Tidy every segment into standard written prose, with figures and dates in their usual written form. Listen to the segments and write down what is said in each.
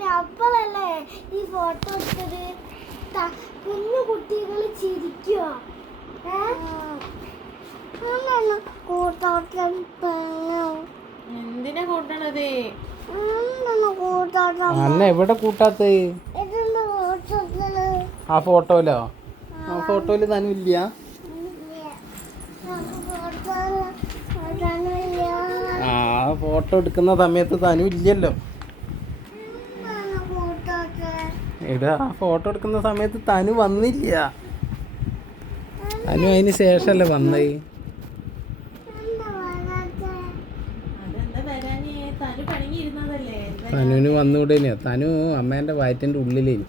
അപ്പോഴല്ലേ ഈ ഫോട്ടോ എടുത്തത്? കുഞ്ഞു കുട്ടികൾ ചിരിക്കുക. എന്തിനാ കൂട്ടണത്? അന്ന എവിടെ കൂട്ടാത്ത? ആ ഫോട്ടോയിലോ? ആ ഫോട്ടോയില് തനുവില്ല. ആ ഫോട്ടോ എടുക്കുന്ന സമയത്ത് തനുവില്ലല്ലോ. എടാ ആ ഫോട്ടോ എടുക്കുന്ന സമയത്ത് തനു വന്നില്ല. തനു അതിന് ശേഷല്ലേ വന്നേ. തനുവിന് വന്നുകൂടേനെയോ? തനു അമ്മേന്റെ വയറ്റിന്റെ ഉള്ളിലേനി.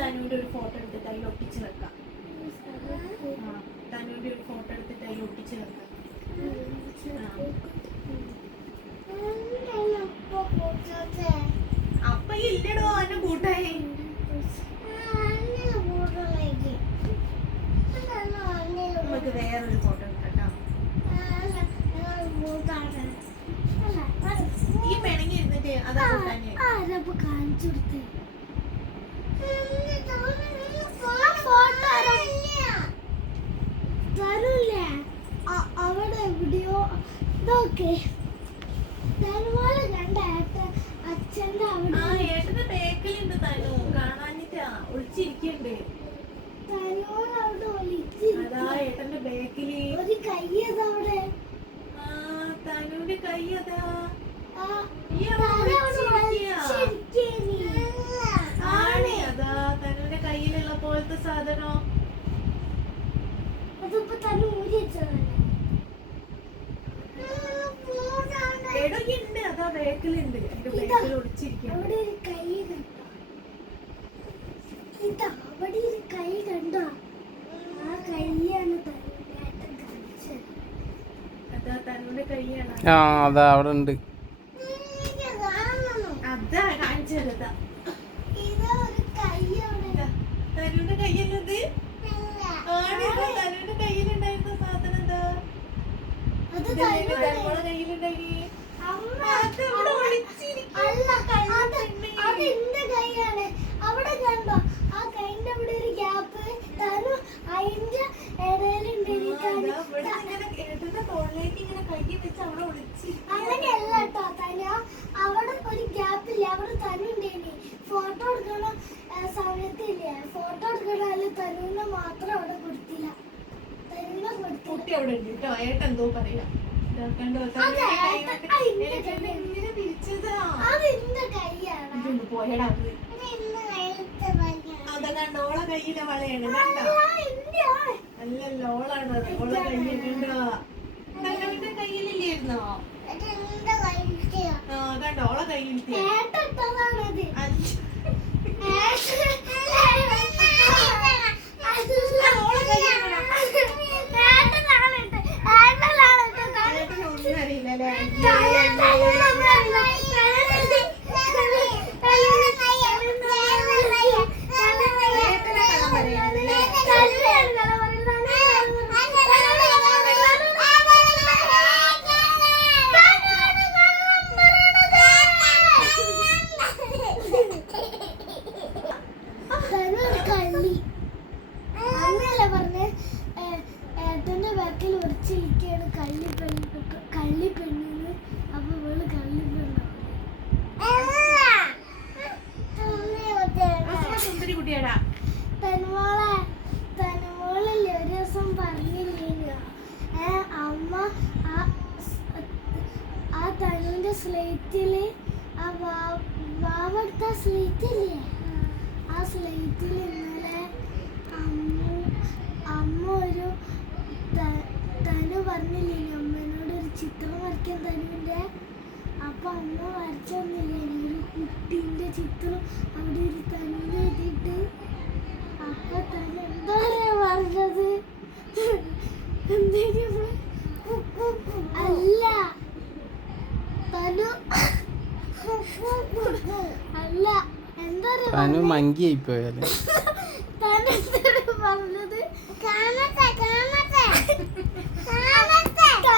തനുവിന്റെ ഒരു ഫോട്ടോ എടുത്തിട്ട് അതിൽ ഒട്ടിച്ച് വെക്കാം. തനുവിന്റെ ഒരു ഫോട്ടോ എടുത്തിട്ട് അതിൽ ഒട്ടിച്ച് വെക്കാം. അപ്പൊ ഇല്ലടോ എന്നെ കൂട്ടായി. നമുക്ക് വേറൊരു ഫോട്ടോ എടുക്കാം. ഈ പെണങ്ങി ഇരുന്നിട്ട് അതാ കൂട്ടാനെ കാണിച്ചു കൊടുത്തേ. അവിടെ എവിടെയോ ഇതൊക്കെ തനുമോളെ കണ്ട അച്ഛന്റെ ഏട്ടന്റെ ബേക്കിലുണ്ട്. തനു കാണാനിട്ടാ ഒളിച്ചിരിക്കണ്ട്. തനുമോൾ അവിടെ ഒളിച്ചിരിക്കും. ഏട്ടന്റെ ബേക്കില് ഒരു കൈ അതവിടെ. തനുവിന്റെ കൈ അതാ. അതാ തനുവിന്റെ കയ്യിലുള്ള പോലത്തെ സാധനം. അതിപ്പോ തന്നെ ഊരി വെച്ചതാണ്. ഉണ്ട് അതാ ബേക്കിലുണ്ട്. എന്റെ ബേക്കിൽ ഒളിച്ചിരിക്കും. അവിടെ ഒരു കൈ കണ്ടോ? ഇതാ അവിടെ ഒരു കൈ കണ്ടോ? ആ കൈയാണ് അതാ തനുവിന്റെ കൈയാണ്. ആ അതാ അവിടെ ഉണ്ട്. അതാ കാണിച്ചത്. തനുവിന്റെ കയ്യല്ലത്. തനുവിന്റെ കയ്യിലുണ്ടായിരുന്ന സാധനം എന്താ? തനുവിന്റെ കയ്യിലുണ്ടായി. അതെന്റെ കൈയാണ്. അവിടെ കണ്ടോ? ആ കൈന്റെ അവിടെ ഒരു ഗ്യാപ്പ്. തനു അതിന്റെ ഇടയിലുണ്ട്. അങ്ങനെയല്ല കേട്ടോ തനു. അവിടെ ഒരു ഗ്യാപ്പില്ല. അവിടെ തനുണ്ടേനി. ഫോട്ടോ എടുക്കണ സമയത്തില്ലേ? ഫോട്ടോ എടുക്കണ തനുവിനെ മാത്രം അവിടെ കൊടുത്തില്ല. തനുവിനെ കുട്ടി അവിടെ ഉണ്ട് കേട്ടോ. ഏട്ടെന്തോ പറയാ. പോയടാ അതാ കയ്യിലെ വളയാണ്. അല്ലല്ലോ ഓളാണ്. ഓളെ കയ്യിലുണ്ടോ? തനുവിന്റെ കയ്യിലില്ലായിരുന്നോ? കണ്ടോ ഓളെ കയ്യിൽ. ഏട്ടന്റെ ബാക്കിൽ ഒളിച്ചിരിക്കുകയാണ് കള്ളിപ്പെണ്ണിന്. അപ്പൊ ഇവള് കള്ളിപ്പെണ്ണാണ്. തനുമോളല്ലേ ഒരു ദിവസം പറഞ്ഞില്ലേ അമ്മ ആ തനുവിന്റെ സ്ലേറ്റില് ആ വാവെടുത്ത സ്ലേറ്റില്ലേ? ആ സ്ലേറ്റിൽ ഇന്നലെ അമ്മ ഒരു തനു പറഞ്ഞില്ലേ അമ്മേനോട് ഒരു ചിത്രം വരയ്ക്കാൻ തനുവിന്റെ. അപ്പൊ അമ്മ വരച്ചു തന്നില്ലേ ഒരു കുട്ടീന്റെ ചിത്രം അവിടെ ഒരു തനുവിനെ എഴുതിയിട്ട്. അപ്പൊ തനു എന്താ പറഞ്ഞത്? എന്തെങ്കിലും അല്ല തനു അല്ല എന്താ തനു മങ്കിയായി പോയാല് തനു എന്താണ് പറഞ്ഞത്?